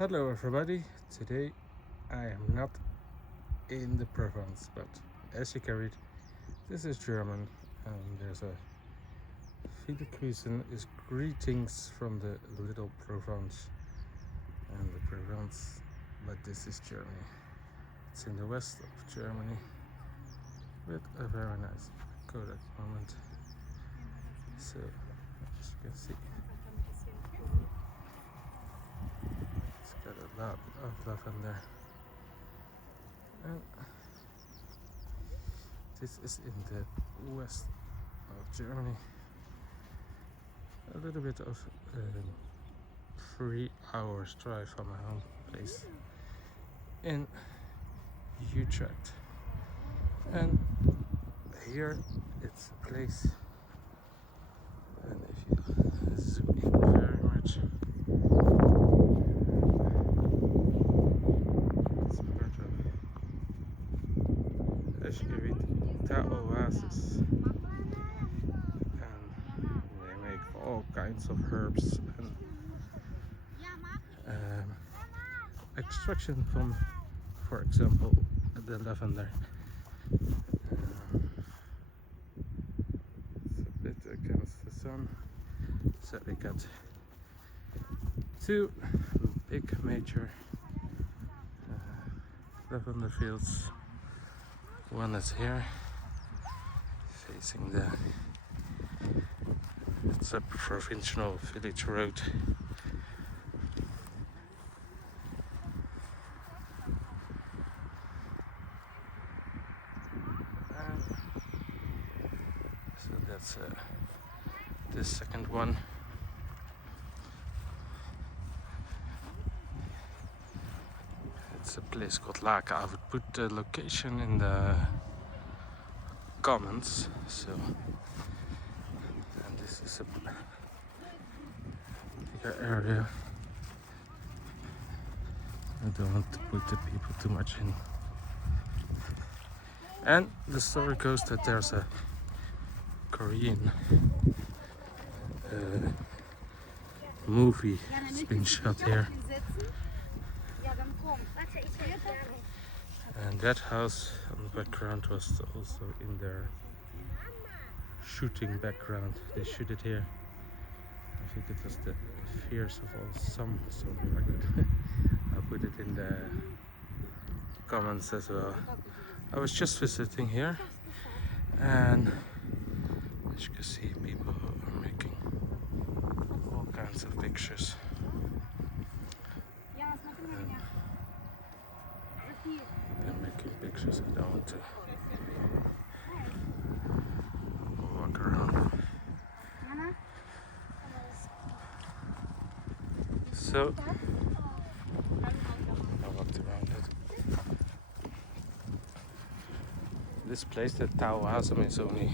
Hello everybody, today I am not in the Provence, but as you can read, this is German and there's a Viele Grüßen is greetings from the little Provence and the Provence, but this is Germany. It's in the west of Germany with a very nice Kodak moment. So, as you can see, it's got a lot of lavender. And this is in the west of Germany. A little bit of 3 hours drive from my home place in Utrecht. And here it's a place, and if you zoom in very much, it's part of Ashkevit oasis, and they make all kinds of herbs and extraction from, for example, the lavender. It's a bit against the sun, so we got two big major lavender fields. One is here, facing it's a provincial village road. So that's this second one. It's a place called Lage. I would put the location in the comments. So, and this is a bigger area. I don't want to put the people too much in. And the story goes that there's a Korean movie that's been shot here. And that house on the background was also in their shooting background. They shoot it here. I think it was the Fears of All something like that. I'll put it in the comments as well. I was just visiting here, and as you can see, people are making all kinds of pictures. They're making pictures. I don't want to walk around. So I walked around it. This place, the Tauhasem, is only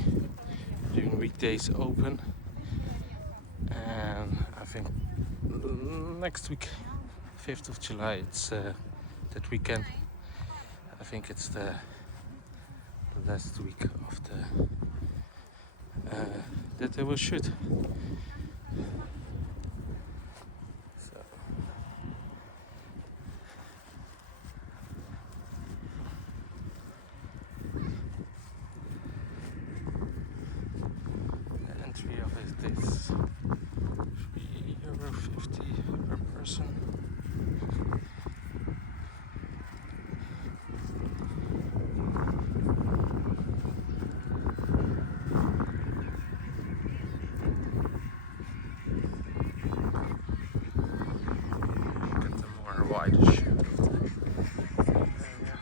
during weekdays open, and I think next week, 5th of July, it's that weekend. I think it's the last week of the that they will shoot. So the entry of it is €3.50 per person. Wide shoot of the area.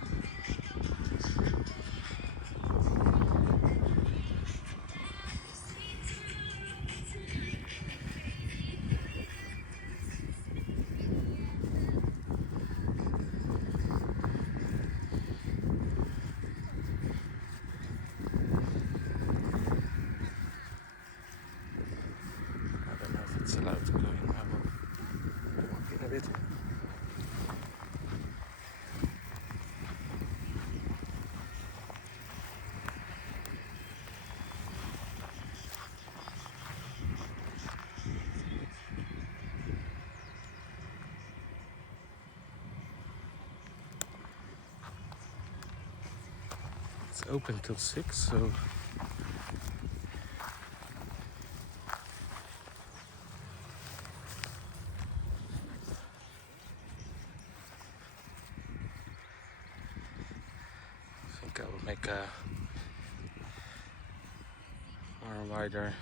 I don't know if it's allowed to go in. I will walk in a bit. open till 6, so I think I will make a more wider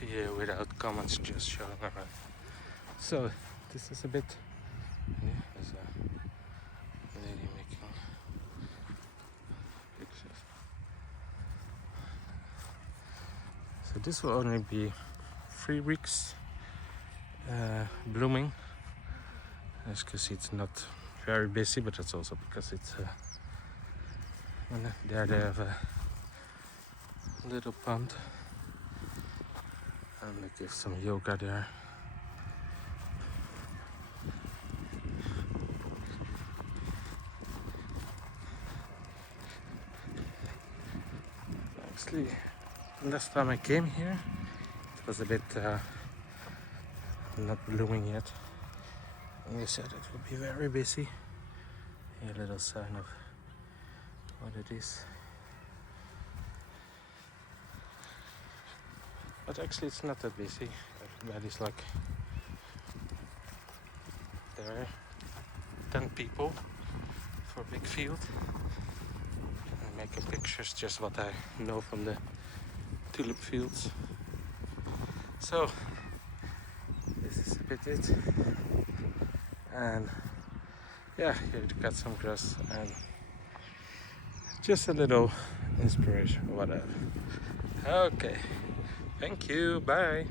video without comments, just showing around. So this is a bit, yeah, there's a lady making pictures. So this will only be 3 weeks blooming. As you can see, it's not very busy, but that's also because it's there they have a little pond, and they give some yoga there. Actually, last time I came here, it was a bit not blooming yet. And they said it would be very busy. Here, a little sign of what it is. But actually, it's not that busy. Everybody's like there. 10 people for a big field. And making pictures, just what I know from the tulip fields. So, this is a bit it. And yeah, here to cut some grass and just a little inspiration, whatever. Okay, thank you, bye.